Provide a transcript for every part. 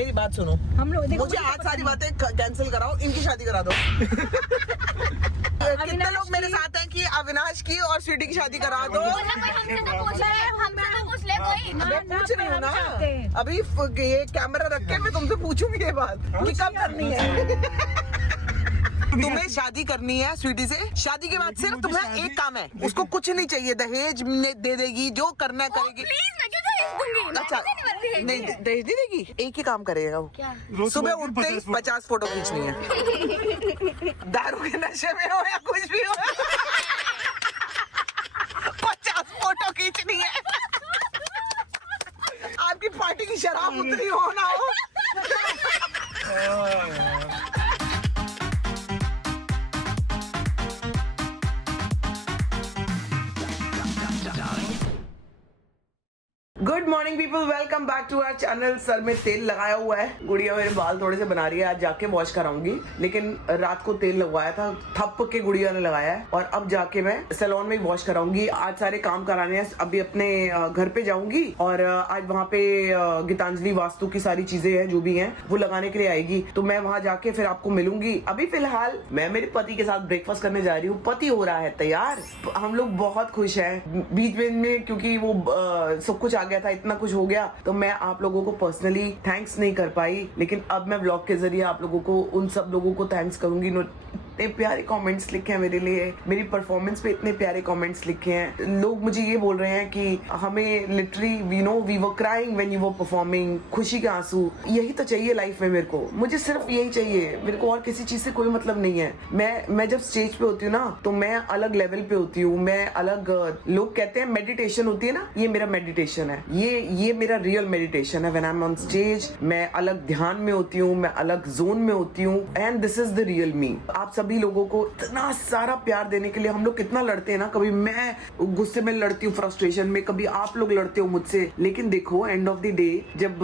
मेरी बात सुनो, हम लोग मुझे आज सारी बातें कैंसिल कराओ, इनकी शादी करा दो। कितने लोग मेरे साथ हैं कि अविनाश की और स्वीटी की शादी करा दो। पूछ रही हूँ ना, अभी ये कैमरा रख के मैं तुमसे पूछूंगी ये बात कि कब करनी है। तुम्हें शादी करनी है स्वीटी से, शादी के बाद सिर्फ तुम्हें एक काम है, उसको कुछ नहीं चाहिए, दहेज दे देगी, जो करना है करेगी। अच्छा नहीं, दहेज नहीं देगी, एक ही काम करेगा वो, सुबह उठते ही 50 फोटो खींचनी है। दारू के नशे में हो या कुछ भी हो, 50 फोटो खींचनी है। आपकी पार्टी की शराब उतनी हो ना हो। Good morning people, welcome back to our channel. सर में तेल लगाया हुआ है, गुड़िया मेरे बाल थोड़े से बना रही है, आज जाके वॉश कराऊंगी, लेकिन रात को तेल लगवाया था, थप के गुड़िया ने लगाया है, और अब जाके मैं सैलून में वॉश कराऊंगी। आज सारे काम कराने हैं, अभी अपने घर पे जाऊंगी और आज वहाँ पे गीतांजलि वास्तु की सारी चीजें हैं जो भी हैं वो लगाने के लिए आएगी, तो मैं वहाँ जाके फिर आपको मिलूंगी। अभी फिलहाल मैं मेरे पति के साथ ब्रेकफास्ट करने जा रही हूँ, पति हो रहा है तैयार, हम लोग बहुत खुश हैं। बीच में क्योंकि वो सब कुछ आ गया था, इतना कुछ हो गया, तो मैं आप लोगों को पर्सनली थैंक्स नहीं कर पाई, लेकिन अब मैं व्लॉग के जरिए आप लोगों को, उन सब लोगों को थैंक्स करूंगी। इतने प्यारे कमेंट्स लिखे हैं मेरे लिए, मेरी परफॉर्मेंस पे इतने प्यारे कमेंट्स लिखे हैं। लोग मुझे ये बोल रहे हैं कि हमें literally we were crying when you were performing, खुशी के आंसू, यही तो चाहिए लाइफ में मेरे को, मुझे सिर्फ यही चाहिए, मेरे को और किसी चीज से कोई मतलब नहीं है। मैं जब स्टेज पे होती हूँ ना, तो मैं अलग लेवल पे होती हूँ, मैं अलग, लोग कहते हैं मेडिटेशन होती है ना, ये मेरा मेडिटेशन है, ये मेरा रियल मेडिटेशन है। When I am on stage मैं अलग ध्यान में होती हूँ, मैं अलग जोन में होती हूँ, and this is the real me. आप सभी लोगों को इतना सारा प्यार देने के लिए, हम लोग कितना लड़ते हैं ना, कभी मैं गुस्से में लड़ती हूँ, फ्रस्ट्रेशन में, कभी आप लोग लड़ते हो मुझसे, लेकिन देखो एंड ऑफ द डे जब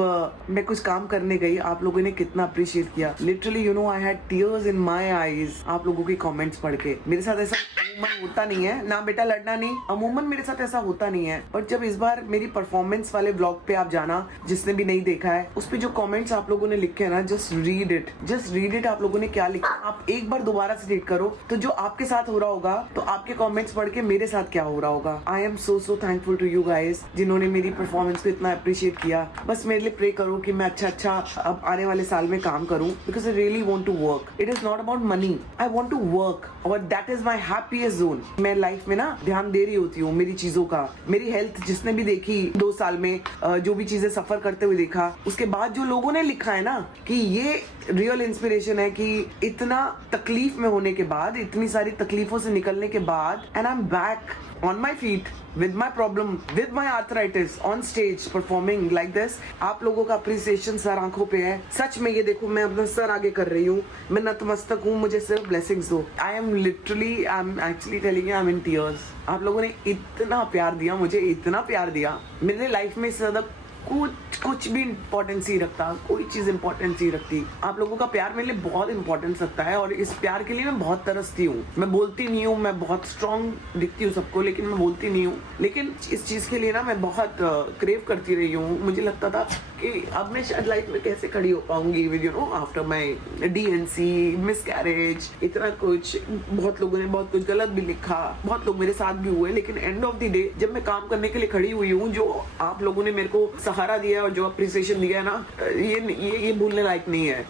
मैं कुछ काम करने गई, आप लोगों ने कितना अप्रिशिएट किया। Literally you know I had tears in my eyes आप लोगों के कमेंट्स पढ़ के। मेरे साथ ऐसा अमूमन होता नहीं है ना बेटा, लड़ना नहीं, अमूमन मेरे साथ ऐसा होता नहीं है, और जब इस बार मेरी परफॉर्मेंस वाले ब्लॉग पे आप जाना, जिसने भी नहीं देखा है, उस पे जो कमेंट्स आप लोगों ने लिखे हैं ना, जस्ट रीड इट। आप लोगों ने क्या लिखा, आप एक बार दोबारा से रीड करो, तो जो आपके साथ हो रहा होगा, तो आपके कमेंट्स पढ़ के मेरे साथ क्या हो रहा होगा। I am so thankful to you guys, जिन्होंने मेरी परफॉर्मेंस को इतना अप्रिशिएट किया। बस मेरे लिए प्रे करो कि मैं अच्छा अब आने वाले साल में काम करूं, because I really want to work. It is not about money, I want to work, और that is my happiest zone. मैं लाइफ में ना ध्यान दे रही होती हूँ मेरी चीजों का, मेरी हेल्थ जिसने भी देखी 2 साल में, जो भी चीजें सफर करते हुए देखा, उसके बाद जो लोगों ने लिखा है ना कि ये रियल इंस्पिरेशन है, कि इतना तकलीफ में होने के बाद, इतनी सारी तकलीफों से निकलने के बाद, and I am back on my feet with my problem, with my arthritis, on stage performing like this। आप लोगों का appreciation सर आंखों पे है, सच में। ये देखो मैं अपना सर आगे कर रही हूँ, मैं नतमस्तक हूँ, मुझे सिर्फ blessings दो। I am actually telling you, I'm in tears। आप लोगों ने इतना प्यार दिया मुझे, इतना प्यार दिया, मेरे लाइफ में इससे ज्यादा कुछ भी इम्पोर्टेंस ही रखता, कोई चीज इम्पोर्टेंस ही रखती। आप लोगों का प्यार मेरे लिए बहुत इम्पोर्टेंस रखता है, और इस प्यार के लिए मैं बहुत तरसती हूँ। मैं बोलती नहीं हूँ, मैं बहुत स्ट्रॉन्ग दिखती हूँ सबको, लेकिन मैं बोलती नहीं हूँ। लेकिन इस चीज के लिए ना मैं बहुत क्रेव करती रही हूँ। मुझे लगता था कि अब मैं शायद लाइफ में कैसे खड़ी हो पाऊंगी with, you know, after my DNC, miscarriage, इतना कुछ। बहुत लोगों ने बहुत कुछ गलत भी लिखा, बहुत लोग मेरे साथ भी हुए, लेकिन एंड ऑफ द डे जब मैं काम करने के लिए खड़ी हुई हूँ, जो आप लोगों ने मेरे को सहारा दिया और जो अप्रिसिएशन दिया है ना, ये भूलने लायक नहीं है।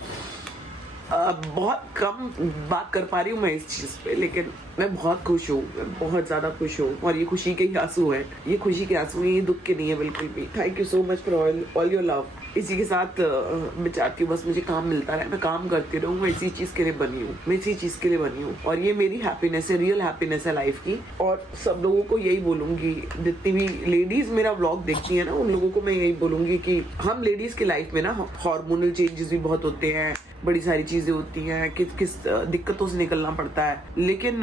बहुत कम बात कर पा रही हूँ मैं इस चीज पे, लेकिन मैं बहुत खुश हूँ, बहुत ज्यादा खुश हूँ, और ये खुशी के ही आंसू हैं, ये खुशी के आंसू हैं, ये दुख के नहीं है बिल्कुल भी। Thank you so much for all your love. इसी के साथ मैं चाहती हूँ बस मुझे काम मिलता रहे, मैं काम करती रहूँ, मैं इसी चीज के लिए बनी हूँ, मैं इसी चीज के लिए बनी हूँ, और ये मेरी हैप्पीनेस है, रियल हैप्पीनेस है लाइफ की। और सब लोगों को यही बोलूंगी, जितनी भी लेडीज मेरा व्लॉग देखती है ना, उन लोगों को मैं यही बोलूंगी कि हम लेडीज की लाइफ में ना हार्मोनल चेंजेस भी बहुत होते हैं, बड़ी सारी चीजें होती हैं, किस दिक्कतों से निकलना पड़ता है, लेकिन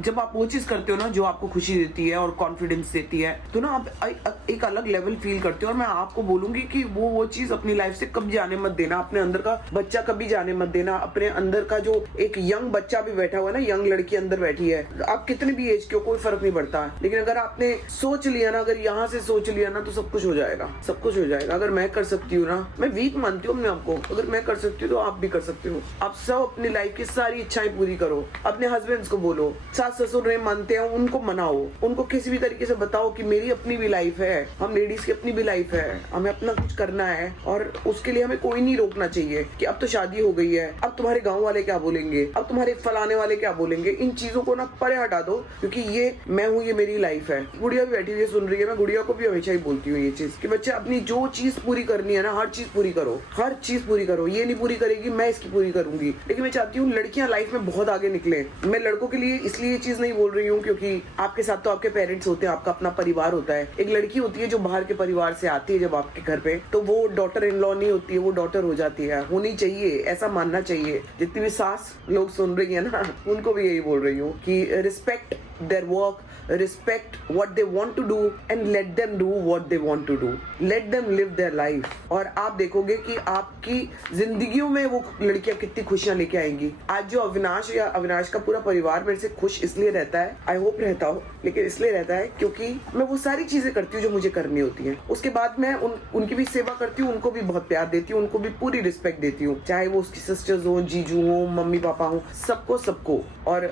जब आप वो चीज करते हो ना जो आपको खुशी देती है और कॉन्फिडेंस देती है, तो ना आप एक अलग लेवल फील करते हो। और मैं आपको बोलूंगी कि वो चीज अपनी लाइफ से कभी जाने मत देना, अपने अंदर का बच्चा कभी जाने मत देना। अपने अंदर का जो एक यंग बच्चा भी बैठा हुआ है ना, यंग लड़की अंदर बैठी है, आप कितने भी एज के हो कोई फर्क नहीं पड़ता, लेकिन अगर आपने सोच लिया ना, अगर यहाँ से सोच लिया ना, तो सब कुछ हो जाएगा, सब कुछ हो जाएगा। अगर मैं कर सकती हूँ ना, मैं वीक मानती हूँ अपने आपको, अगर मैं कर सकती हूँ तो आप भी कर सकते हो। आप सब अपनी लाइफ की सारी इच्छाएं पूरी करो, अपने हस्बैंड्स को बोलो, सास ससुर नहीं मानते हैं उनको मनाओ, उनको किसी भी तरीके से बताओ कि मेरी अपनी भी लाइफ है, हम लेडीज की अपनी भी लाइफ है, हमें अपना कुछ करना है और उसके लिए हमें कोई नहीं रोकना चाहिए कि अब तो शादी हो गई है, अब तुम्हारे गाँव वाले क्या बोलेंगे, अब तुम्हारे फलाने वाले क्या बोलेंगे। इन चीजों को ना परे हटा दो, क्योंकि ये मैं हूँ, ये मेरी लाइफ है। गुड़िया भी बैठी हुई सुन रही है, मैं गुड़िया को भी हमेशा ही बोलती हूँ ये चीज कि बच्चे अपनी जो चीज पूरी करनी है ना, हर चीज पूरी करो, हर चीज पूरी करो। ये नहीं पूरी करेगी मैं इसकी पूरी करूंगी, लेकिन मैं चाहती हूँ लड़कियां लाइफ में बहुत आगे निकले। मैं लड़कों के लिए इसलिए ये चीज नहीं बोल रही हूँ क्योंकि आपके साथ तो आपके पेरेंट्स होते हैं, आपका अपना परिवार होता है। एक लड़की होती है जो बाहर के परिवार से आती है जब आपके घर पे, तो वो डॉटर इन लॉ नहीं होती है, वो डॉटर हो जाती है, होनी चाहिए, ऐसा मानना चाहिए। जितनी भी सास लोग सुन रही है ना, उनको भी यही बोल रही हूँ कि respect their work, respect what they want to do and let them do what they want to do, let them live their life। और आप देखोगे कि आपकी जिंदगियों में वो लड़कियां कितनी खुशियां लेके आएंगी। आज जो अविनाश का पूरा परिवार मेरे से खुश इसलिए रहता है, आई होप रहता हो, लेकिन इसलिए रहता है क्योंकि मैं वो सारी चीजें करती हूँ जो मुझे करनी होती है। उसके बाद मैं उनकी भी सेवा करती हूँ, उनको भी बहुत प्यार देती हूँ, उनको भी पूरी रिस्पेक्ट देती हूँ, चाहे वो उसकी सिस्टर्स हो, जीजू हो, मम्मी पापा हो, सबको। और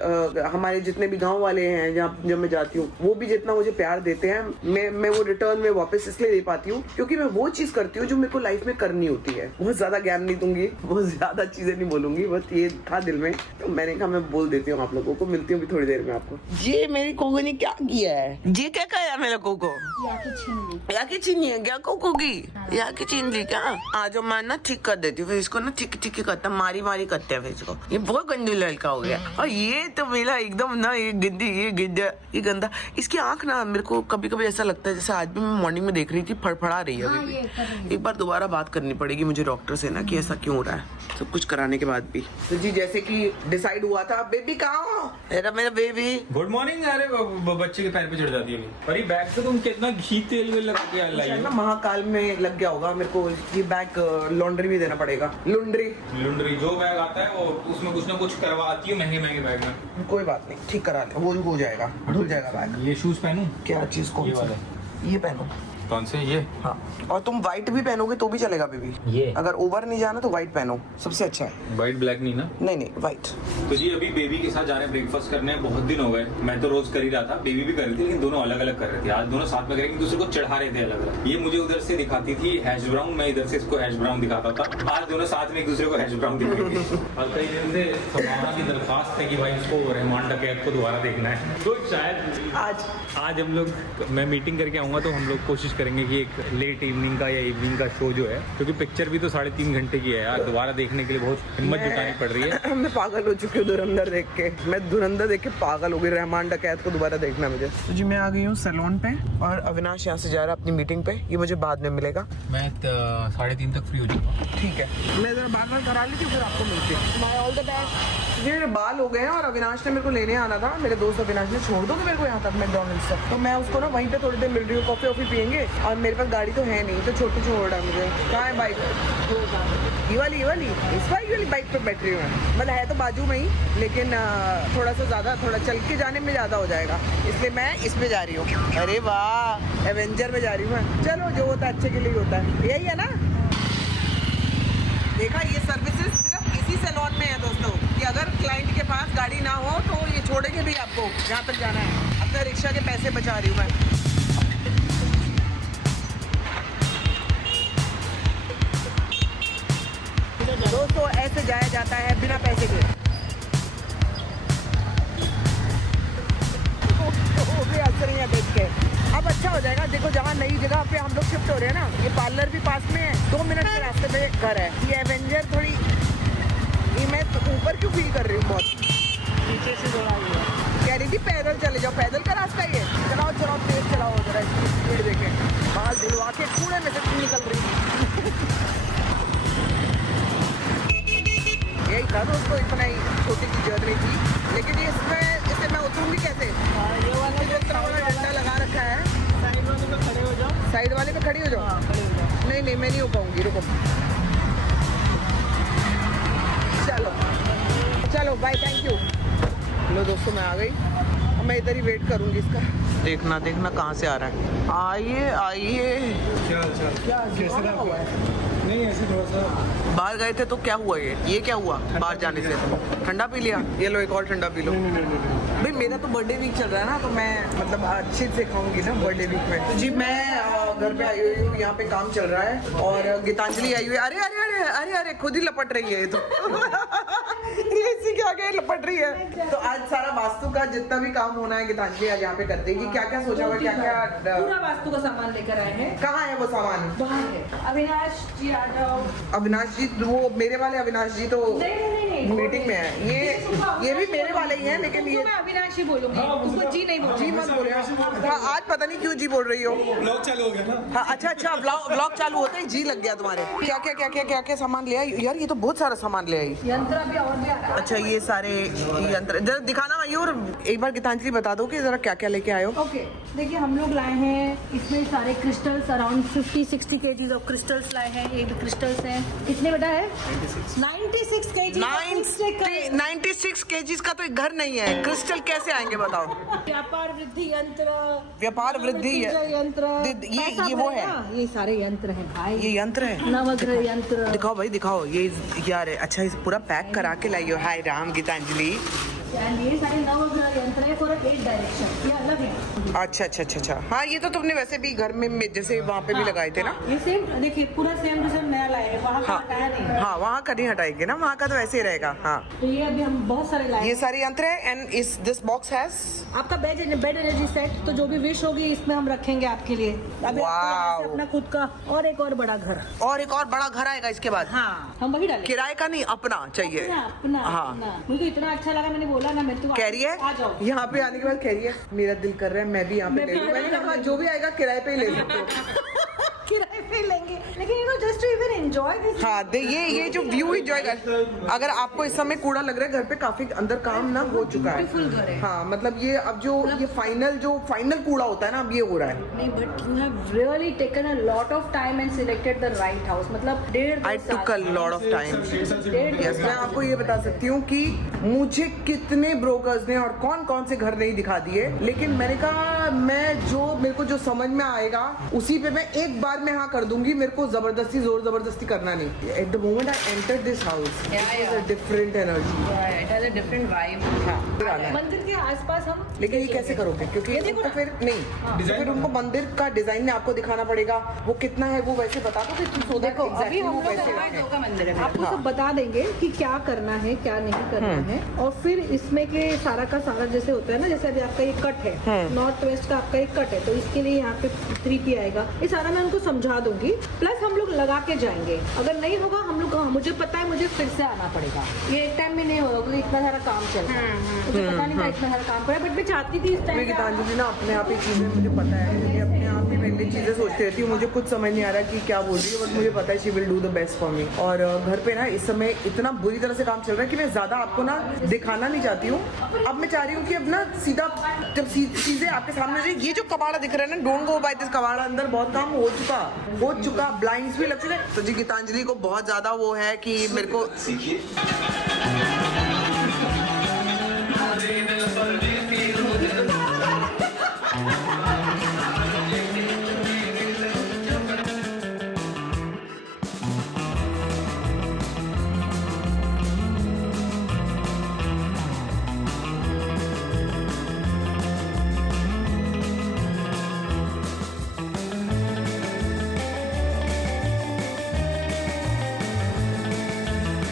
हमारे जितने भी गाँव वाले हैं जब मैं जाती हूँ, वो भी जितना मुझे प्यार देते हैं, मैं वो रिटर्न में वापस इसलिए दे पाती हूँ क्योंकि मैं वो चीज करती हूँ जो मेरे को लाइफ में करनी होती है। बहुत ज्यादा ज्ञान नहीं दूंगी, बहुत ज्यादा चीजें नहीं बोलूंगी, बस ये था दिल में तो मैंने कहा मैं बोल देती हूँ आप लोगों को। मिलती हूँ थोड़ी देर में आपको। ये मेरी कोको ने क्या किया है, ये क्या कहा मेरे कोको, याकी छीनी है क्या कोको की, याकी छीन ली क्या। आज मैं ना ठीक कर देती हूँ, फिर इसको ना ठीक करता, मारी करते हैं फिर इसको। ये बहुत गंदी लड़का हो गया। और ये तो मेरा एकदम ना ये गंदा, इसकी आंख ना मेरे को कभी कभी ऐसा लगता है जैसे आज भी मैं मॉर्निंग में देख रही थी, फड़फड़ा रही है। हाँ, एक बार दोबारा बात करनी पड़ेगी मुझे डॉक्टर से ना कि ऐसा क्यों हो रहा है, सब कुछ कराने के बाद भी। तो जी जैसे कि डिसाइड हुआ था, बेबी कहाँ हो मेरा बेबी। Good morning. अरे बच्चे के पैर पे चढ़ जाती है। और ये बैग से तुम कितना घी तेल लगा के लाई हो? महाकाल में लग गया होगा मेरे को, ये बैग लॉन्ड्री भी देना पड़ेगा। लुंड्री जो बैग आता है वो उसमें कुछ ना कुछ करवाती है महंगे बैग में। कोई बात नहीं, ठीक करा ले, वो हो जाएगा, धुल जाएगा बैग। ये शूज पहनूं? क्या चीज कौन सा? ये पहनो। कौन से? ये? हाँ, और तुम व्हाइट भी पहनोगे तो भी चलेगा बेबी। ये अगर ओवर नहीं जाना तो व्हाइट पहनो, सबसे अच्छा है। व्हाइट ब्लैक नहीं ना? नहीं व्हाइट। तो जी अभी बेबी के साथ जा रहे हैं ब्रेकफास्ट करने। बहुत दिन हो गए, मैं तो रोज कर ही रहा था, बेबी भी कर रही थी, लेकिन दोनों अलग अलग कर रहे थे। आज दोनों साथ में करेंगे, एक दूसरे को चढ़ा रहे थे अलग अलग। ये मुझे उधर से दिखाती थी हैश ब्राउन, मैं इधर से इसको हैश ब्राउन दिखाता था। आज दोनों साथ में एक दूसरे को हैश ब्राउन दिखाएंगे। और कई दिन से संभावना की दरखास्त है कि भाई इसको रहमान डकैत को दोबारा देखना है, तो शायद आज हम लोग, मैं मीटिंग करके आऊंगा तो हम लोग कोशिश करेंगे कि एक लेट इवनिंग का या इवनिंग का शो जो है, क्योंकि पिक्चर भी तो 3.5 घंटे की है यार, दोबारा देखने के लिए बहुत हिम्मत जुटानी पड़ रही है। मैं पागल हो चुकी हूँ धुरंधर देख के, मैं धुरंधर देख के पागल हो गई। रहमान डकैत को दोबारा देखना मुझे। तो जी मैं आ गई हूँ सैलून पे और अविनाश यहाँ से जा रहा है अपनी मीटिंग पे, ये मुझे बाद में मिलेगा। मैं 3:30 तक फ्री हो जाऊंगा। ठीक है, मैं जरा बाल करा लेती हूँ, फिर आपको मिलती हूँ। All the best. ये मेरे बाल हो गए हैं और अविनाश ने मेरे को लेने आना था, मेरे दोस्त अविनाश ने छोड़ दो तो मेरे को यहाँ तक मैकडॉनल्ड्स तक, तो मैं उसको ना वहीं पे थोड़ी देर मिल रही हूँ, कॉफी वॉफी पियेंगे। और मेरे पास गाड़ी तो है नहीं, तो छोटी छोड़ है मुझे। कहाँ है बाइक? ये वाली इस वाली बाइक पे बैठ रही हूँ मैं। मतलब है तो बाजू में ही, लेकिन थोड़ा सा ज़्यादा, थोड़ा चल के जाने में ज़्यादा हो जाएगा, इसलिए मैं इस पे जा रही हूँ। अरे वाह, एवेंजर में जा रही हूँ मैं। चलो जो होता है अच्छे के लिए होता है, यही है ना। देखा, ये सर्विसेज सिर्फ इसी सैलून में है दोस्तों, कि अगर क्लाइंट के पास गाड़ी ना हो तो ये छोड़ेंगे भी आपको जहाँ तक जाना है। अपने रिक्शा के पैसे बचा रही हूँ मैं। दोस्तों ऐसे जाया जाता है बिना पैसे के। वो भी हंस रही है देख के। अब अच्छा हो जाएगा, देखो जहाँ नई जगह पे हम लोग शिफ्ट हो रहे हैं ना, ये पार्लर भी पास में है, 2 मिनट के रास्ते पे घर है। ये एवेंजर थोड़ी, ये मैं तो ऊपर क्यों फील कर रही हूँ, बहुत पीछे से थोड़ा कह रही थी पैदल चले जाओ, पैदल का रास्ता ही है। चलाओ तेज चलाओ, जरा स्पीड देखें। बाल दिलवा के कूड़े में से निकल रही था तो उसको इतना ही छोटी सी जर्नी थी, लेकिन इससे मैं उतरूंगी कैसे? ये वाला जो इतना बड़ा डंडा लगा रखा है, साइड वाले पे खड़े हो जाओ। साइड वाले पे खड़ी हो जाओ। हाँ, खड़े हो जाओ। नहीं मैं नहीं हो पाऊंगी, रुको। चलो बाय, थैंक यू। लो दोस्तों मैं आ गई, अब मैं इधर ही वेट करूंगी इसका। देखना कहाँ से आ रहा है। आइए क्या कैसे हुआ है? नहीं ऐसे थोड़ा सा बाहर गए थे तो क्या हुआ? ये क्या हुआ बाहर जाने से? ठंडा पी लिया? ये लो एक और ठंडा पी लो। भाई मेरा तो बर्थडे वीक चल रहा है ना, तो मैं मतलब अच्छे से खाऊंगी ना बर्थडे वीक में। तो जी मैं घर पे आई हुई हूँ, यहाँ पे काम चल रहा है और गीतांजलि आई हुई है। अरे अरे अरे अरे अरे खुद ही लपट रही है ये तो ये इसी के आगे लपट रही है। तो आज सारा वास्तु का जितना भी काम होना है गीतांजलि आज यहाँ पे कर देगी। क्या क्या सोचा हुआ, क्या क्या? पूरा वास्तु का सामान लेकर आए हैं। कहाँ है वो सामान? बाहर है। अविनाश जी आ जाओ। अविनाश जी, वो मेरे वाले अविनाश जी तो नहीं मीटिंग में है। ये भी मेरे वाले ही हैं, लेकिन ये मैं अविनाश ही बोलूंगी, उसको जी नहीं बोलूंगी। जी मत बोले। हाँ आज पता नहीं क्यों जी बोल रही हो। ब्लॉग चालू हो गया ना। हाँ अच्छा व्लॉग चालू होता ही जी लग गया तुम्हारे। क्या सामान ले आई यार? ये तो बहुत सारा सामान ले आई। यंत्र भी और भी आ रहा है। अच्छा ये सारे यंत्र जरा दिखाना मयूर, एक बार गीतांजलि बता दो कि जरा क्या क्या लेके आए हो। ओके देखिए हम लोग लाए हैं इसमें सारे crystals, around 50-60 kg of crystals लाए हैं। ये भी क्रिस्टल्स हैं। कितने बेटा है? 96 kg। 96 kg का तो एक घर नहीं है, क्रिस्टल कैसे आएंगे बताओ? व्यापार वृद्धि यंत्र, व्यापार वृद्धि यंत्र, ये वो है? ये सारे यंत्र हैं भाई। ये यंत्र है? नवग्रह यंत्र। दिखाओ भाई दिखाओ। ये यार अच्छा इसे पूरा पैक करा के लाइयो। हाय राम गीतांजलि। एंड ये सारे नवग्रह यंत्र है फॉर 8 डायरेक्शन। ये अलग है। अच्छा। हाँ ये तो तुमने वैसे भी घर में जैसे वहाँ पे भी लगाए थे ना। ये सेम देखिए पूरा सेम टू सेम नया लाए हैं। वहाँ का हटाया नहीं। हाँ वहाँ का नहीं हटाएंगे ना, वहाँ का तो ऐसे ही रहेगा। हाँ तो ये अभी हम बहुत सारे लाए ये हैं। सारे यंत्र है। एंड दिस बॉक्स हैज आपका बेड एनर्जी सेट। तो जो भी विश होगी इसमें हम रखेंगे आपके लिए। अभी आपको यहाँ से अपना खुद का और एक और बड़ा घर, और एक और बड़ा घर आएगा इसके बाद। हाँ हम वही डालेंगे। किराए का नहीं, अपना चाहिए। अपना हाँ। मुझे इतना अच्छा लगा, मैंने बोला ना मैं तो कह रही है आ जाओ। यहाँ पे आने के बाद कह रही है मेरा दिल कर रहा है मैं भी यहाँ पे ले लूं। मैंने कहा जो भी आएगा किराए पे ही ले सकते हो। किराए पे लेंगे, लेकिन you know just to even enjoy this. हाँ ये जो व्यू एंजॉय कर। अगर आपको इस समय कूड़ा लग रहा है घर पे, काफी अंदर काम ना हो चुका है। फुल घर है। हाँ मतलब ये अब जो ये फाइनल कूड़ा होता है ना, अब ये हो रहा है। नहीं but you have really taken a lot of time and selected the right house. मतलब 1.5 आई टुक अ लॉट ऑफ टाइम। डेढ़ यस मैं आपको ये बता सकती हूँ कि मुझे कितने ब्रोकर्स ने और कौन से घर नहीं दिखा दिए, लेकिन मैंने कहा मेरे को जो समझ में आएगा उसी पे मैं एक बार में हाँ कर दूंगी। मेरे को जोर जबरदस्ती करना नहीं। At the moment I enter this house different energy, मंदिर के आसपास हम। लेकिन ये कैसे करोगे? क्योंकि उनको फिर नहीं, तो फिर उनको मंदिर का डिजाइन में आपको दिखाना पड़ेगा। वो कितना है वो वैसे बता दो कि देखो अभी हम लोग आपको सब बता देंगे कि क्या करना है क्या नहीं करना है। और फिर इसमें के सारा का सारा जैसे होता है ना, जैसे अभी आपका ये कट है, नॉर्थ वेस्ट का आपका एक कट है, तो इसके लिए यहाँ पे 3P आएगा। ये सारा मैं उनको समझा दूंगी, प्लस हम लोग लगा के जाएंगे। अगर नहीं होगा हम लोग, मुझे पता है मुझे फिर से आना पड़ेगा। ये एक टाइम में नहीं होगा क्योंकि इतना सारा काम चल रहा है। मुझे पता नहीं था इतना सारा काम पड़ा, बट मैं चाहती थी इस टाइम। गीतांजलि ना अपने आप ही चीजें, मुझे पता है, मुझे अपने आप ही पहले चीजें सोचती रहती हूँ। मुझे कुछ समझ नहीं आ रहा कि क्या बोल रही है, बट मुझे पता है she will do the best for me. और घर पे ना इस समय इतना बुरी तरह से काम चल रहा है कि मैं ज्यादा आपको ना दिखाना नहीं चाहती हूँ। अब मैं चाह रही हूँ कि अब ना सीधा जब चीजें आपके सामने रही। ये जो कबाड़ा दिख रहा है ना, डोंट गो बाय दिस कबाड़ा, अंदर बहुत काम हो चुका, ब्लाइंड्स भी लग चुके। तो जी गीतांजलि को बहुत ज्यादा वो है कि मेरे को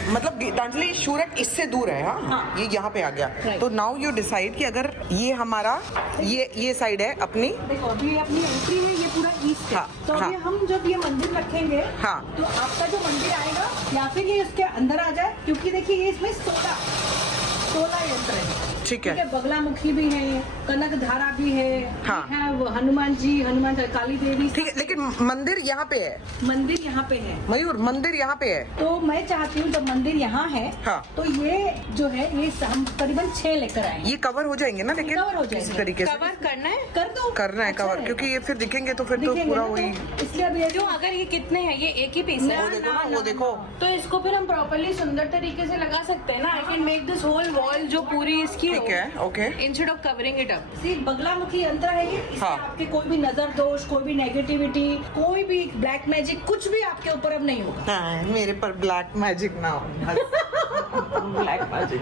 मतलब गीतांजलि शूरत इससे दूर है। हाँ ये यहाँ पे आ गया। तो नाउ यू डिसाइड कि अगर ये हमारा ये साइड है अपनी, देखो अभी अपनी एंट्री है, ये पूरा ईस्ट है। हाँ, तो अभी हम जब ये मंदिर रखेंगे, हाँ, तो आपका जो मंदिर आएगा या फिर ये इसके अंदर आ जाए, क्योंकि देखिए ये इसमें 16 यंत्र है। ठीक है। बगलामुखी भी है, कनक धारा भी है, हाँ। है वो हनुमान जी, हनुमान काली देवी। ठीक है, लेकिन मंदिर यहाँ पे है। मंदिर यहाँ पे है मयूर, मंदिर यहाँ पे है। तो मैं चाहती हूँ जब मंदिर यहाँ है हाँ। तो ये जो है ये हम करीबन 6 लेकर आए हैं। ये कवर हो जाएंगे ना, लेकिन कवर हो किसी जाएंगे। तरीके से कवर करना है, कर दो, करना है अच्छा कवर, रहेगा। क्योंकि ये फिर दिखेंगे तो फिर तो दिखेंगे पूरा ना, वही। तो इसलिए अब ये क्यों? अगर ये कितने हैं, ये एक ही पीस है, वो देखो ना, वो देखो। तो इसको फिर हम प्रॉपर्ली सुंदर तरीके से लगा सकते हैं ना। I can make this whole wall जो पूरी इसकी ठीक है, okay. Instead of covering it up. सिर्फ बगलामुखी यंत्र है ये। इससे हाँ। आपके कोई भी नजर दोष, कोई भी नेगेटिविटी, कोई भी ब्लैक मैजिक कुछ भी आपके ऊपर अब नहीं होगा। हाँ, मेरे पर ब्लैक मैजिक ना हो। ब्लैक मैजिक,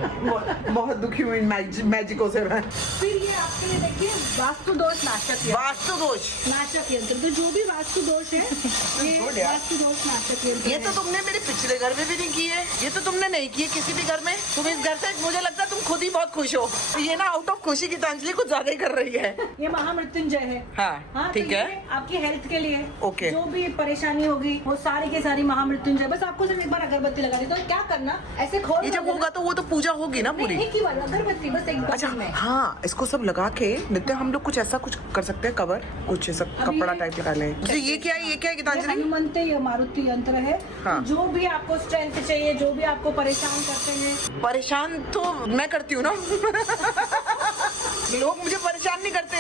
बहुत दुखी हुई मैजिकों से मैं। फिर ये आपके लिए देखिए वास्तु दोष नाशक यंत्र। वास्तु दोष, नाशक यंत्र, तो जो भी वास्तु दोष है ये Good यार। वास्तु दोष नाशक यंत्र ये है। तो तुमने मेरे पिछले घर में भी नहीं की है, ये तो तुमने नहीं की है किसी भी घर में। तुम इस घर से मुझे लगता है तुम खुद ही बहुत खुश हो। ये ना आउट ऑफ खुशी की गीतांजलि कुछ ज्यादा ही कर रही है। ये महामृत्युंजय है। हाँ, ठीक तो है। ये आपकी हेल्थ के लिए ओके। जो भी परेशानी होगी वो सारी की सारी महामृत्युंजय। बस आपको सिर्फ एक बार अगरबत्ती लगानी, तो क्या करना, ऐसे खोल ये जब होगा तो वो तो पूजा होगी ना पूरी। एक ही बार अगरबत्ती, बस एक अच्छा, बटन में। हाँ, इसको सब लगा के नित्य हम लोग कुछ ऐसा कुछ कर सकते हैं, कवर कुछ ऐसा अभी कपड़ा ये- टाइप लगा लें। तो ये क्या है, ये क्या है ये गीतांजलि? हनुमंत या मारुति यंत्र है। हाँ। जो भी आपको स्ट्रेंथ चाहिए, जो भी आपको परेशान करते हैं, परेशान तो मैं करती हूँ ना। लोग मुझे परेशान नहीं करते,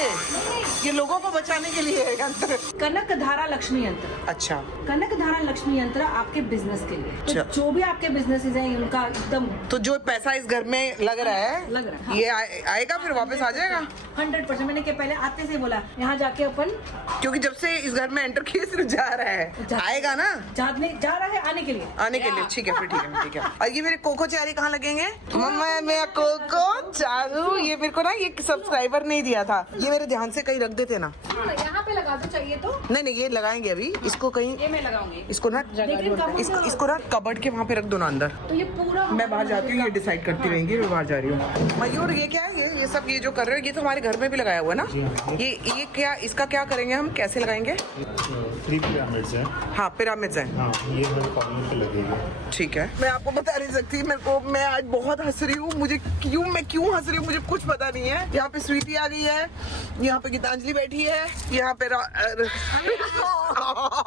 ये लोगों को बचाने के लिए है यंत्र। कनक धारा लक्ष्मी यंत्र। अच्छा, कनक धारा लक्ष्मी यंत्र आपके बिजनेस के लिए। तो अच्छा। जो भी आपके बिजनेसेस हैं उनका एकदम तो जो पैसा इस घर में लग रहा है, लग रहा है, हाँ। ये आएगा फिर वापस आ जाएगा? 100%। मैंने पहले आते से बोला यहाँ जाके अपन क्योंकि जब से इस घर में एंटर किए सिर्फ जा रहा है, आएगा ना जा रहा है आने के लिए। आने के लिए। ठीक है, फिर ठीक है, ठीक है। और ये मेरे कोको चारी कहाँ लगेंगे? मम्मा मैं कोको चारू, ये मेरे को ना ये सब्सक्राइबर नहीं दिया था, ये मेरे ध्यान से कहीं रख देते ना। यहाँ पे लगा दो चाहिए तो। नहीं, ये लगाएंगे अभी, इसको कहीं, ये मैं लगाऊंगी। इसको ना लेकिन कहाँ इसको ना कबर्ड के वहाँ पे रख दो ना अंदर। तो ये पूरा मैं बाहर जाती हूँ, ये डिसाइड करती रहेंगी, मैं बाहर जा रही हूँ। मयूर, ये क्या है? ये सब ये जो कर रहे हो, ये तो हमारे घर में भी लगाया हुआ है ना। ये क्या, इसका क्या करेंगे हम, कैसे लगाएंगे? 3 पिरामिड्स हैं। हाँ, पिरामिड्स हैं। हाँ, ये हर कॉर्नर पे लगेगा। ठीक है, मैं आपको बता नहीं सकती, मेरे को, मैं आज बहुत हंस रही हूँ। मुझे मैं क्यों हंस रही हूँ मुझे कुछ पता नहीं है। यहाँ पे स्वीटी आ गई है, यहाँ पे गीतांजलि बैठी है, यहाँ पे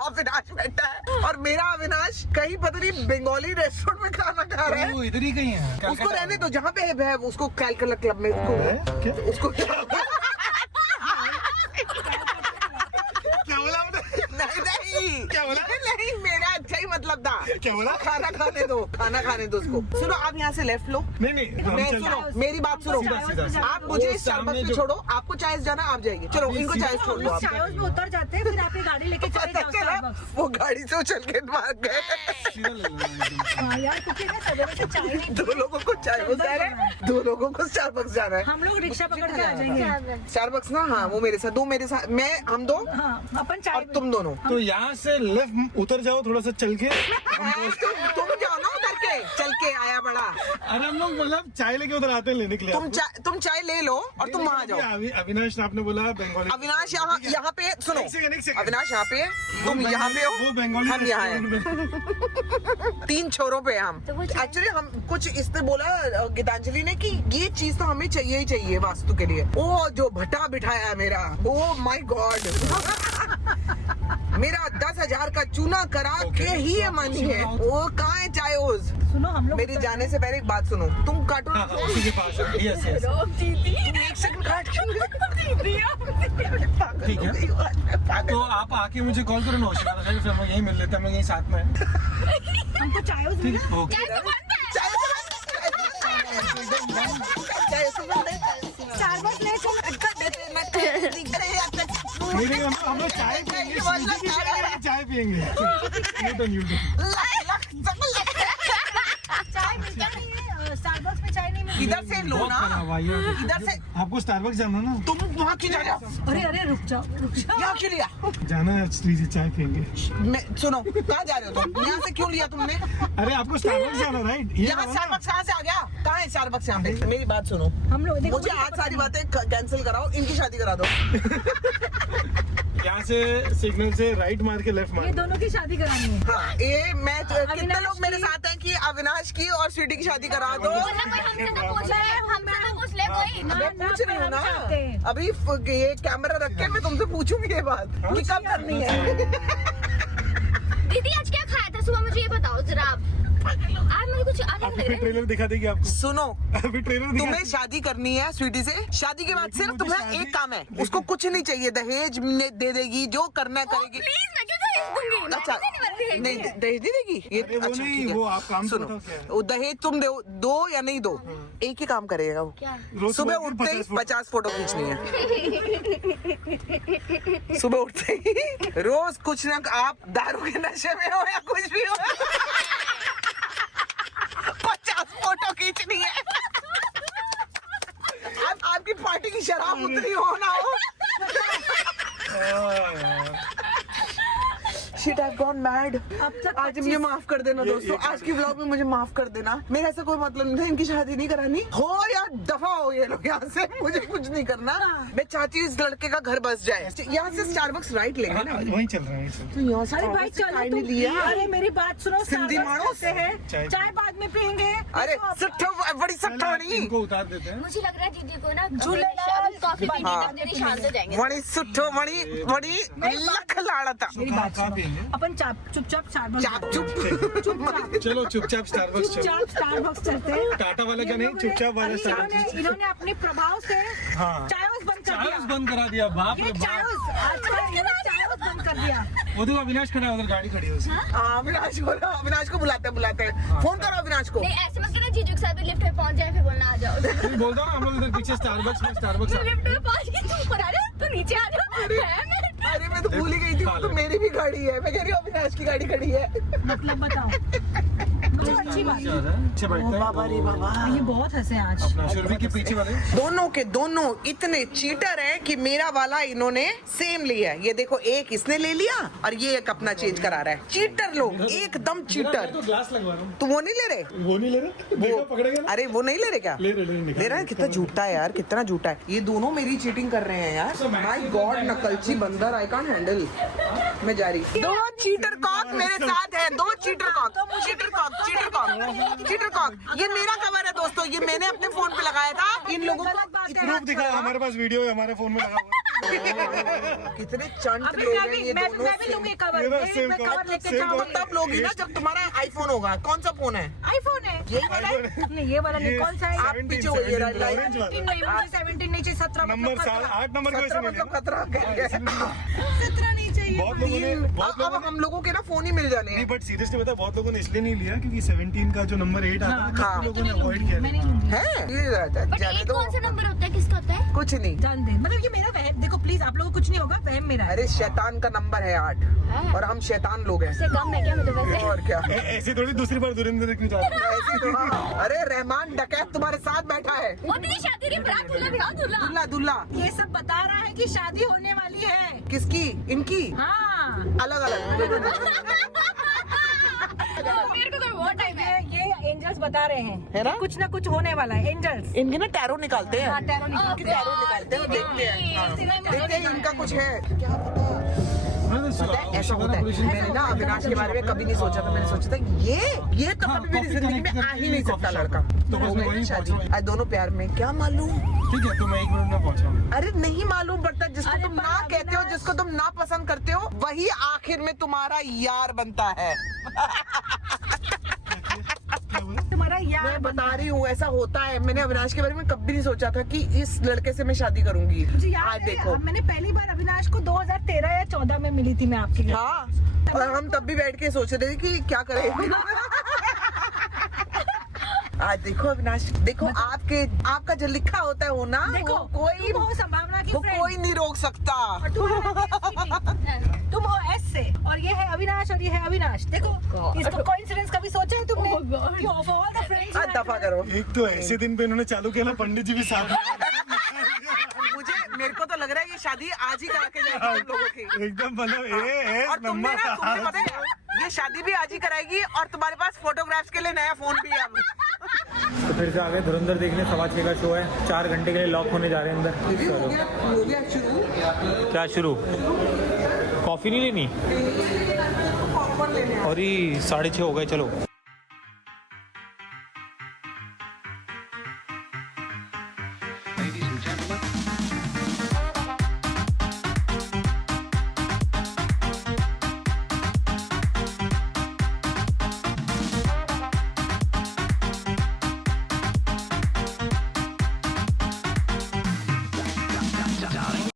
अविनाश बैठा है, और मेरा अविनाश कहीं पता नहीं बंगाली रेस्टोरेंट में खाना खा रहा है। वो इधर ही कहीं है। उसको रहने दो, जहाँ पे है उसको कैलकुलर क्लब में क्या? उसको क्या बोला आपने? नहीं, क्या बोला? नहीं, मेरा अच्छा ही मतलब था। क्या बोला? खाना खाने दो उसको। सुनो, आप यहाँ से लेफ्ट लो। नहीं हम मैं चल- सुनो, मेरी बात सुनो। सीधा। आप मुझे वो स्टारबक्स सामने में जो- छोड़ो, आपको चाय जाना आप जाइए। चलो, इनको चाय छोड़ दो आप। चायोस में उतर जाते हैं, फिर आपकी गाड़ी लेके चले पता जाओ चला Starbucks। वो गाड़ी से उछल के भाग गए। सीधा ले लो एकदम। हाँ यार, क्योंकि ना सवेरे से चाय नहीं। दो लोगों को चाय हो जा रहा है, 2 लोगों को स्टारबक्स जाना है। हम लोग रिक्शा पकड़ के आ जाएंगे। स्टारबक्स ना, हाँ, वो मेरे साथ, 2 मेरे साथ, मैं, हम 2 हाँ, अपन चाय और तुम दोनों। तो यहाँ से लेफ्ट उतर जाओ थोड़ा सा चल के। तुम जाओ ना उधर के, चल के आया बड़ा। अरे हम लोग मतलब चाय लेके उधर आते हैं लेने के लिए। तुम चाय ले लो और तुम वहाँ जाओ। अविनाश आपने बोला बंगाली। अविनाश यहाँ पे सुनो, एक सेकंड। अविनाश यहाँ पे है, तुम यहाँ पे वो हो, बंगाली हम यहाँ हैं। रेस्टोरेंट में। 3 छोरों पे हम। एक्चुअली हम कुछ इसने बोला गीतांजलि ने कि ये चीज तो हमें चाहिए ही चाहिए वास्तु के लिए। ओ जो भट्टा बिठाया है मेरा, ओ माय गॉड। मेरा 10,000 का चूना करा के ही ये मानी है। वो कहाँ है चायोस? सुनो, हम लोग मेरी जाने से पहले एक बात सुनो, तुम काटो ना हाँ, फोन। उसी के पास है। Yes yes. तुम 1 सेकंड काट ठीक है। तो आप आके मुझे कॉल करो ना, होशियार से, फिर हम यहीं मिल लेते हैं, हम लोग यहीं साथ में। हमको चायोस ठीक मिला। है, ओके। Starbucks ले चलो। नहीं, हम लोग चाय पियेंगे, स्वीटी की चाय पियेंगे। न्यूटन। चाय मिलता नहीं है, Starbucks में चाय नहीं मिलती। इधर से लो ना, इधर से। आपको स्टारबक्स जाना ना? तुम वहाँ क्यों जा रहे हो? अरे रुक जाओ। यहाँ क्यों लिया? जाना है स्वीटी, चाय पियेंगे। मैं सुनो, कहाँ जा रहे हो तुम? यहाँ से क्यों लिया तुमने? अरे आपको स्टारबक्स जाना, राइट? यहाँ स्टारबक्स कहाँ से आ गया? कहाँ है स्टारबक्स यहाँ पे? मेरी बात सुनो, हम लोग देखो, मुझे आज सारी बातें कैंसिल कराओ, इनकी शादी करा दो। यहाँ से सिग्नल से राइट मार के लेफ्ट ये मार। दोनों की शादी करानी है। हाँ, ये मैं कितने अविनाश लोग मेरे की- साथ हैं कि अविनाश की और स्वीटी की शादी करा दो। हमसे तो पूछ ले कोई। मैं पूछ रही हूँ ना, अभी ये कैमरा रख के मैं तुमसे पूछूंगी ये बात कि कब करनी है। दीदी आज क्या खाया था सुबह, मुझे ये बताओ जरा आप। आज मुझे कुछ अलग लग रहा है। ट्रेलर दिखा देगी आपको। सुनो, अभी ट्रेलर तुम्हें शादी करनी है स्वीटी से, शादी के बाद सिर्फ तुम्हें एक काम है, उसको कुछ नहीं चाहिए, दहेज दे देगी, जो करना है करेगी। प्लीज मैं क्यों दहेज दूंगी? मैं अच्छा नहीं वाली दहेज नहीं, देने। दहेज नहीं देगी ये। अरे वो अच्छा, नहीं, ठीक है। वो आप काम सुनो, बताओ क्या है? वो दहेज तुम दो या नहीं दो, एक ही काम करेगा वो। क्या? रोज सुबह के उठते ही 50 फोटो खींचनी है। सुबह उठते ही रोज कुछ ना, आप दारू के नशे में हो या कुछ भी हो, 50 फोटो खींचनी है। अब आपकी पार्टी की शराब उतरी हो ना हो। Shit, I've gone mad. आज मुझे माफ कर देना दोस्तों, आज की व्लॉग में मुझे माफ कर देना। मेरा ऐसा कोई मतलब नहीं था इनकी शादी नहीं करानी, हो या दफा हो ये लोग यहाँ से, मुझे कुछ नहीं करना। मैं चाहती हूँ इस लड़के का घर बस जाए। यहाँ से स्टारबक्स राइट लेंगे ना, वहीं चल रहा है। तो यहाँ से अरे भाई चलो नहीं तुम, लिया। अरे मेरी बात सुनो, सिंधी Starbucks मानो। करते हैं, चाय बाद में पियेंगे। अरे सट्ठो, बड़ी सट्ठो नहीं, इनको उतार देते हैं। मुझे लग रहा है दीदी को ना झूलेलाल। कॉफी पीने हाँ। तक मेरी शांत हो जाएंगे। बड़ी सुट्ठो, बड़ी लख लाड़ा था। मेरी बात कहाँ सुनो, पियेंगे? अपन चुपचाप Starbucks चाप चुप। चलो चुपचाप स्टारबक्स चलो। चुपचाप Starbucks चलते हैं। टाटा वाला का नहीं, चुपचाप वाला अरे Starbucks। इन्होंने अपने प्रभाव से हाँ। चाय हाउस बंद कर चाय दिया। बंद करा दिया, बाप ये रे चाय बाप। हाउस आजकल ये चाय हाउस बंद कर दिया। वो देखो अविनाश खड़ा है उधर, गाड़ी खड़ी है उसकी। अविनाश को, अविनाश को बुलाते हैं, फोन करो अविनाश को। नहीं ऐसे मत करना, जीजू के साथ भी लिफ्ट में पहुंच जाए फिर बोलना आ जाओ। मैं बोल रहा हूँ हम लोग इधर पीछे स्टारबक्स में, स्टारबक्स लिफ्ट में पहुंच के तू ऊपर आ रहा है, तू नीचे आ जा। अरे मैं तो भूल ही गई थी, वो तो मेरी भी गाड़ी है। मैं कह रही हूँ अविनाश की गाड़ी खड़ी है। मतलब बताओ, मुझे अच्छी बात है। अच्छे बैठते हैं। बाबा रे बाबा, ये बहुत हंसे आज। अपना शुरवी के पीछे वाले। दोनों के दोनों इतने चीटर हैं कि मेरा वाला इन्होंने सेम लिया है। ये देखो, एक इसने ले लिया और ये एक अपना चेंज करा रहा है। चीटर लोग, एकदम चीटर। तो ग्लास लगवा रहा हूँ। तुम वो नहीं ले रहे? वो नहीं ले रहे, देखो पकड़ेगा ना। अरे वो नहीं ले रहे क्या? ले रहे ले रहा है। कितना झूठा है यार, कितना झूठा है। ये दोनों मेरी चीटिंग कर रहे हैं यार। माय गॉड, नकलची बंदर, आई कांट हैंडल। मैं जा रही। दो चीटर कॉक मेरे साथ है, दो cheater cock, cheater cock, cheater cock, cheater cock. ये मेरा कवर है दोस्तों, ये मैंने अपने फोन पे लगाया था। इन लोगों को प्रूफ दिखा, हमारे पास वीडियो है, हमारे फोन में लगा हुआ है। कितने चंट अभी लोग मैं हैं भी ये मैं दोनों। भी लूंगी कवर। मेरा मैं same कवर cover, लेके same जाऊंगी। cover। तब लोगी ना जब तुम्हारा आईफोन होगा। कौन सा फोन है? आईफोन है यही वाला है? नहीं ये वाला नहीं, ये कौन सा है? आप पीछे होइए, 17 राइट लाइन। ऑरेंज वाला। 17 नहीं, मुझे 17 नहीं चाहिए, 17 नंबर मतलब 8 नंबर का 17 वैसे मतलब नहीं खतरा कह रहे हैं। 17 नहीं चाहिए। बहुत लोगों ने, बहुत अब लोगों ने हम लोगों के ना फोन ही मिल जाने नहीं, हैं। बट सीरियसली बता, बहुत लोगों ने इसलिए नहीं लिया क्योंकि 17 का जो नंबर 8 आता है हाँ। काफी लोगों ने अवॉइड किया। मैं नहीं लूंगी। हैं? ये रहता है, बट जाने एक दो। कौन सा नंबर होता है, किसका होता है? कुछ नहीं, जान दे, मतलब ये मेरा वहम। देखो प्लीज, आप लोगों को कुछ नहीं होगा, वहम मेरा है। अरे शैतान का नंबर है 8 और हम शैतान लोग हैं। इससे कम है क्या मुझे वैसे? और क्या? ऐसी थोड़ी दूसरी बार धुरंधर देखने जा रहे हैं। ऐसी तो हाँ। अरे रहमान डकैत तुम्हारे साथ बैठा है। वो तेरी शादी रही, बारात दूल्हा दिखाओ, दूल्हा। दुल्ला दुल्ला ये सब बता रहा है कि शादी होने वाली है। किसकी? इनकी? हाँ, अलग अलग। मेरे को तो बहुत टाइम है। ये एंजल्स बता रहे हैं है ना? कि कुछ ना कुछ होने वाला है। एंजल्स इनके ना टैरो निकालते हैं। हाँ, टैरो निकल इनके टैरो निकालते हैं, देखते हैं। हाँ। देखते हैं इनका कुछ है क्या पता। पता है, ऐसा होता है। मैंने ना अविनाश के बारे में कभी नहीं सोचा था। मैंने सोचा था ये तो कभी मेरी जिंदगी में आ ही नहीं सकता लड़का। तो हो गई शादी, आज दोनों प्यार में। क्या मालूम? ठीक है, तो मैं 1 मिनट में पहुंचा। अरे नहीं मालूम पड़ता। जिसको तुम ना कहते हो, जिसको तुम ना पसंद करते हो, वही आखिर में तुम्हारा यार बनता है। तुम्हारा यार मैं बता रही हूँ, ऐसा होता है। मैंने अविनाश के बारे में कभी नहीं सोचा था कि इस लड़के से मैं शादी करूंगी। मुझे याद आज है, देखो। मैंने पहली बार अविनाश को 2013 या 14 में मिली थी मैं आपके घर। हाँ, और हम तब भी बैठ के सोच रहे थे कि क्या करें। आज देखो अविनाश, देखो आपका जो लिखा होता है वो ना, देखो वो कोई तुम हो संभावना की वो फ्रेंड, कोई नहीं रोक सकता। तुम हो एस से, और ये है अविनाश और ये है अविनाश। देखो इसको कोइंसिडेंस कभी सोचा है तुमने? कि of all the friends you दफा had- करो। एक तो ऐसे दिन पे इन्होंने चालू किया ना, पंडित जी भी साथ में। मेरे को तो लग रहा है ये शादी आज ही करा के जाएगी तुम लोगों की। एकदम मतलब और तुमने ना, तुम्हें पता है ये शादी भी आज ही कराएगी और तुम्हारे पास फोटोग्राफ्स के लिए नया फोन भी है। अब तो फिर से आ गए धुरंधर देखने। 6:15 का शो है, 4 घंटे के लिए लॉक होने जा रहे हैं अंदर। हो गया शुरू। क्या शुरू? कॉफी नहीं लेनी? पॉपकॉर्न लेने और ही 6:30 हो गए, चलो।